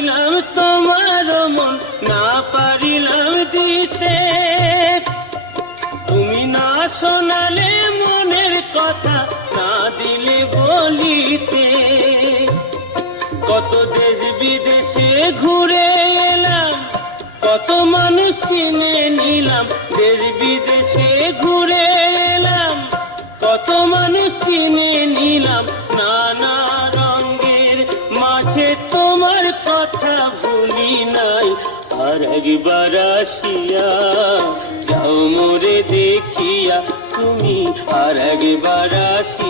চাইলাম তোমার মন, না পারিলাম দিতে। তুমি না শোনালে মনের কথা, না দিলে বলিতে। কত দেশ বিদেশে ঘুরে এলাম, কত মানুষ চিনে নিলাম। দেশ বিদেশে ঘুরে এলাম, কত মানুষ চিনে নিলাম। নানা রঙের মাঝে তোমার কথা ভুলি নাই। আর একবার আসিয়া যাও মোরে দেখিয়া তুমি, আর একবার আসিয়া